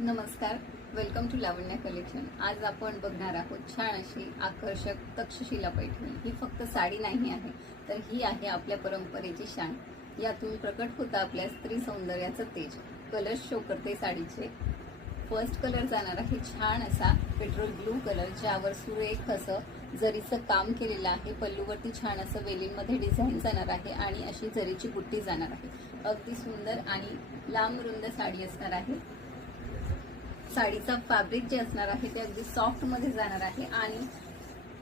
नमस्कार, welcome to Lavanya collection. आज आपण बघणार आहोत छान अशी आकर्षक तक्षशिला पैठणी। ही फक्त साडी नाही आहे, तर ही आहे आपल्या परंपरेची शान। यातून प्रकट होतं आपल्या स्त्री सौंदर्याचं तेज। कलर शो करते साडीचे। फर्स्ट कलर जाणार आहे छान असा पेट्रोल ब्लू कलर, ज्यावर सुरेख असं जरीचं काम केलेलं आहे। पल्लूवरती छान असं वेलींमध्ये डिझाईन जाणार आहे आणि अशी जरीची बुट्टी जाणार आहे। अगदी सुंदर आणि लांब रुंद साडी असणार आहे। साडीचा फॅब्रिक जे असणार आहे ते अगदी सॉफ्ट मध्ये जाणार आहे आणि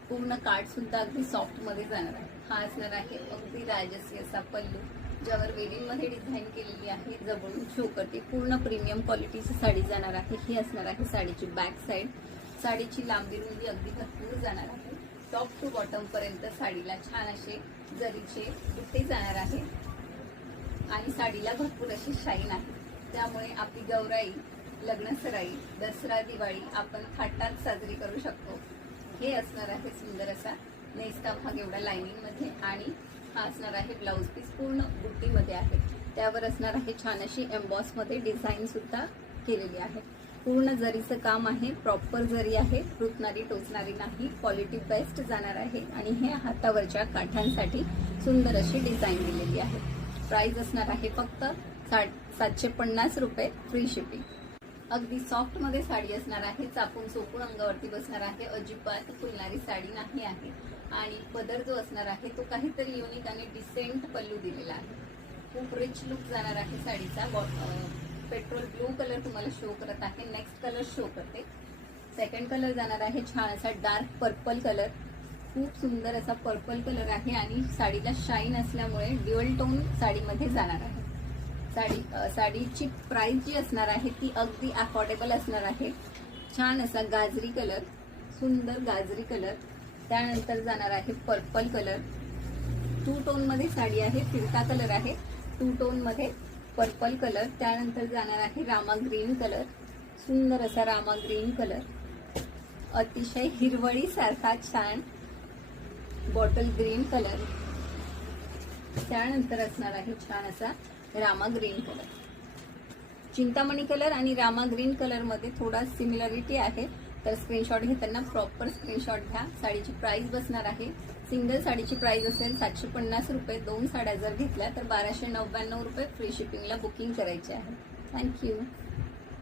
पूर्ण काठ सुद्धा अगदी सॉफ्ट मध्ये जाणार आहे। हा असणार आहे अगदी राजसी असा पल्लू, ज्यावर वेलींमध्ये डिझाईन केलेली आहे। जवळून शो करते पूर्ण प्रीमियम क्वालिटीची साडी जाणार आहे। ही असणार आहे साडीची बॅक साइड। साडीची लांबी रुंदी अगदी भरपूर जाणार आहे। टॉप टू बॉटम पर्यंत साडीला छान असे जरीचे बुट्टे जाणार आहे आणि साडीला भरपूर अशी शाईन आहे। त्यामुळे आपली गौराई, लग्न सराई, दसरा, दिवाळी आपण थाटात साजरी करू शकतो। हे असणार आहे सुंदर असा नेसता भाग एवढा लाइनिंग मध्ये आणि हा असणार आहे ब्लाउज पीस पूर्ण बुट्टी मध्ये आहे। त्यावर असणार आहे छान अशी एम्बॉस मध्ये डिझाईन सुद्धा केलेली आहे। पूर्ण जरीचं काम आहे, प्रॉपर जरी आहे, रुतणारी टोचणारी नाही। क्वालिटी बेस्ट जाणार आहे आणि हे हातावरच्या काठांसाठी सुंदर अशी डिझाईन दिलेली आहे। प्राइस असणार आहे फक्त 750 रुपये, फ्री शिपिंग। अगदी सॉफ्ट मध्ये साडी असणार आहे। चापून चोपून अंगावरती बसणार आहे, अजिबात फुलणारी साडी नाही आहे। आणि पदर जो असणार आहे तो काहीतरी युनिक आणि डिसेंट पल्लू दिलेला आहे। खूप रिच लुक जाणार आहे साडीचा। पेट्रोल ब्लू कलर तुम्हाला शो करत आहे। नेक्स्ट कलर शो करते। सेकंड कलर जाणार आहे छान असा डार्क पर्पल कलर। खूप सुंदर असा पर्पल कलर आहे आणि साडीला शाईन असल्यामुळे ड्युअल टोन साडीमध्ये जाणार आहे। साडीची प्राइस जी असणार आहे ती अगदी अफोर्डेबल असणार आहे। छान असा गाजरी कलर, सुंदर गाजरी कलर। त्यानंतर जाणार आहे पर्पल कलर। टू टोन मध्ये साडी आहे, फिरता कलर आहे। टू टोन मध्ये पर्पल कलर। त्यानंतर जाणार आहे रामा ग्रीन कलर, सुंदर असा रामा ग्रीन कलर। अतिशय हिरवळी सारखा छान बॉटल ग्रीन कलर। त्यानंतर असणार आहे छान असा Rama green colour. Chintamani colour आणि रामा ग्रीन कलर मध्ये थोडा सिमिलरिटी आहे, तर स्क्रीनशॉट घेताना प्रॉपर स्क्रीनशॉट घ्या। साडीची प्राइस बसणार आहे, सिंगल साडीची प्राइस असेल 750 रुपये। 2 साड्या जर घेतल्या तर 1299 रुपये फ्री शिपिंगला बुकिंग करायचे आहे। थँक्यू।